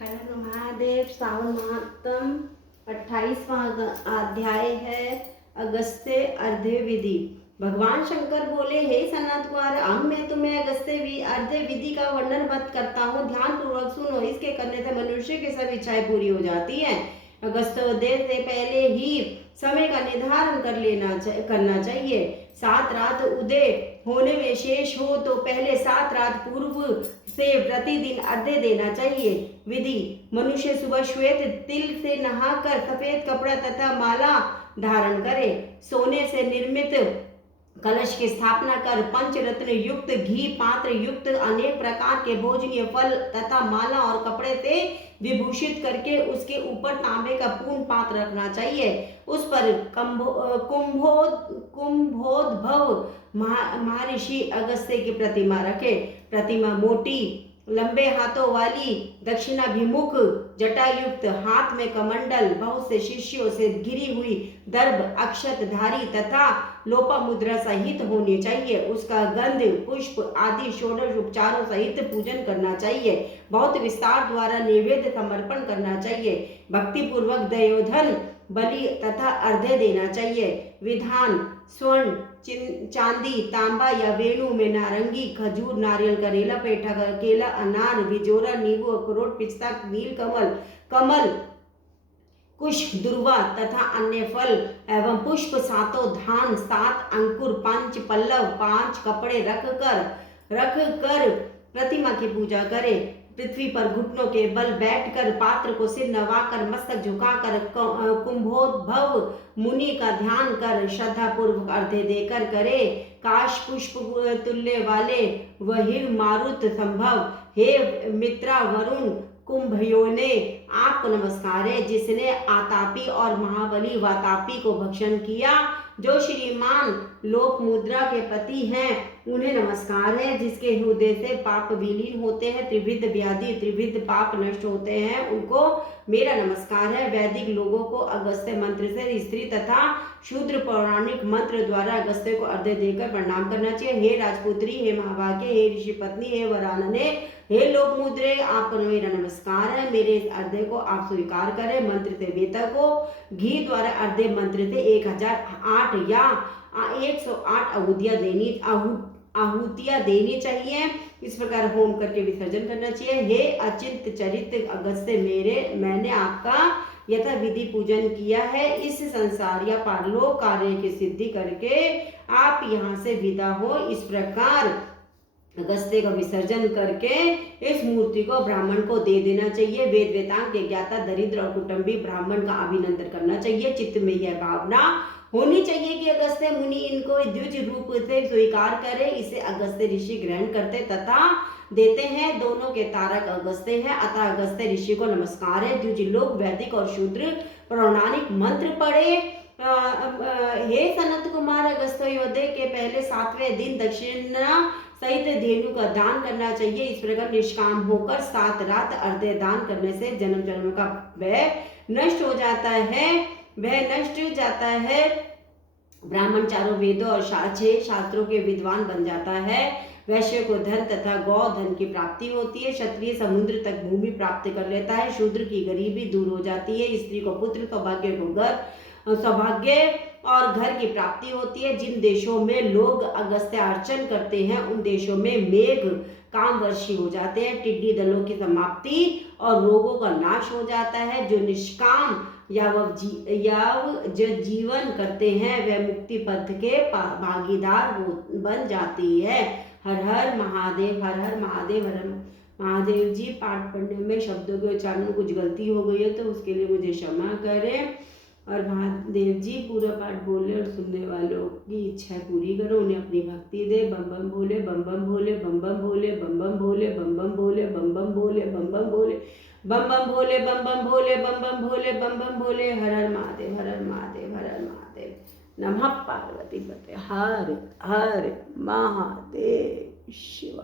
हर हर महादेव। श्रावण महात्म 28वां अध्याय है अगस्त्य अर्घ्य विधि। भगवान शंकर बोले, हे सनत कुमार, अब मैं तुम्हें अगस्त्य अर्घ्य विधि का वर्णन मत करता हूँ, ध्यान पूर्वक सुनो। इसके करने से मनुष्य की सब इच्छाएं पूरी हो जाती हैं। अगस्त्योदय से पहले ही समय का निर्धारण करना चाहिए। 7 रात उदय होने में शेष हो तो पहले 7 रात पूर्व से प्रतिदिन अर्घ्य देना चाहिए। विधि: मनुष्य सुबह श्वेत तिल से नहाकर सफेद कपड़ा तथा माला धारण करे। सोने से निर्मित कलश की स्थापना कर पंचरत्न युक्त घी पात्र युक्त अनेक प्रकार के भोजनीय फल तथा माला और कपड़े से विभूषित करके उसके ऊपर तांबे का पूर्ण पात्र रखना चाहिए। उस पर कुंभोद्भव महर्षि अगस्त्य की प्रतिमा रखे। प्रतिमा मोटी, लंबे हाथों वाली, दक्षिणाभिमुख, जटायुक्त, हाथ में कमंडल, बहुत से शिष्यों से घिरी हुई, दर्भ अक्षत धारी तथा लोपा मुद्रा सहित होनी चाहिए। उसका गंध पुष्प आदि षोडश उपचारों सहित पूजन करना चाहिए। बहुत विस्तार द्वारा नैवेद्य समर्पण करना चाहिए। भक्ति पूर्वक दयोधन बलि तथा अर्घ्य देना चाहिए। विधान: स्वर्ण, चांदी, तांबा या वेणु में नारंगी, खजूर, नारियल, करेला, पेठा, केला, अनार, बिजोरा, नींबू, अखरोट, पिस्ता, नील कमल, कुश, दुर्वा तथा अन्य फल एवं पुष्प, 7 धान, 7 अंकुर, 5 पल्लव, 5 कपड़े रख कर प्रतिमा की पूजा करें। पृथ्वी पर घुटनों के बल बैठकर पात्र को सिर नवाकर मस्तक झुकाकर कुंभोद्भव मुनि का ध्यान कर श्रद्धा पूर्वक अर्घ्य देकर करे। काश पुष्प तुल्य वाले वहीर मारुत संभव, हे मित्रा वरुण कुंभयो ने आपको नमस्कार है, जिसने आतापी और महाबली वातापी को भक्षण किया। जो श्रीमान लोक मुद्रा के पति हैं उन्हें नमस्कार है। जिसके हृदय से पाप विलीन होते हैं, त्रिविध व्याधि त्रिविध पाप नष्ट होते हैं, उनको मेरा नमस्कार है। वैदिक लोगों को अगस्त्य मंत्र से स्त्री तथा शूद्र पौराणिक मंत्र द्वारा अगस्त्य को अर्घ्य देकर प्रणाम करना चाहिए। हे राजपुत्री, हे महाभाग्य, हे ऋषि पत्नी, हे वरानने, हे लोक मुद्रे, आपको मेरा नमस्कार है। मेरे इस अर्घ्य को आप स्वीकार करें। मंत्र से वेता को घी द्वारा अर्घ्य मंत्र से 1008 या 108 आहुतियां देनी चाहिए। इस प्रकार होम करके विसर्जन करना चाहिए। हे अचिंत चरित अगस्त्य, मैंने आपका यथा विधि पूजन किया है। इस संसार या पारलोक कार्य की सिद्धि करके आप यहाँ से विदा हो। इस प्रकार अगस्त्य का विसर्जन करके इस मूर्ति को ब्राह्मण को दे देना चाहिए। वेद वेदांग के ज्ञाता दरिद्र और कुटुंबी ब्राह्मण का अभिनंदन करना चाहिए। चित्त में यह भावना होनी चाहिए कि अगस्त्य मुनि इनको द्विज रूप से स्वीकार करे। इसे अगस्त्य ऋषि ग्रहण करते तथा देते हैं। दोनों के तारक अगस्त्य हैं, अतः अगस्त्य ऋषि को नमस्कार है। द्विज लोग वैदिक और शूद्र पौराणिक मंत्र पढ़े। हे सनत कुमार, अगस्त्योदय के पहले 7वें दिन दक्षिणा सहित धेनु का दान करना चाहिए। इस प्रकार निष्काम होकर 7 रात अर्घ्य दान करने से जन्म जन्म का भय नष्ट हो जाता है। ब्राह्मण चारों वेदों और 6 शास्त्रों के विद्वान बन जाता है। वैश्य को धन तथा गौ धन की प्राप्ति होती है। क्षत्रिय समुद्र तक भूमि प्राप्त कर लेता है। शूद्र की गरीबी दूर हो जाती है। स्त्री को पुत्र, सौभाग्य और घर की प्राप्ति होती है। जिन देशों में लोग अगस्त्य अर्चन करते हैं उन देशों में मेघ कामवर्षी हो जाते हैं। टिड्डी दलों की समाप्ति और रोगों का नाश हो जाता है। जो निष्काम जो जीवन करते हैं वह मुक्ति पथ के भागीदार बन जाती है। हर हर महादेव, हर हर महादेव, हर हर महादेव जी। पाठ पढ़ने में शब्दों के उच्चारण में कुछ गलती हो गई है तो उसके लिए मुझे क्षमा करें। और महादेव जी पूरा पाठ बोले और सुनने वालों की इच्छा पूरी करो, उन्हें अपनी भक्ति दे। बम बम भोले, बम बम भोले, बम बम भोले, बम बम भोले, बम बम भोले, बम बम भोले, बम बम भोले, बम बम भोले, बम बम भोले, बम बम भोले, बम बम भोले। हर हर महादेव, हर हर महादेव, हर हर महादेव। नमः पार्वती पते। हर हर महादेव शिव।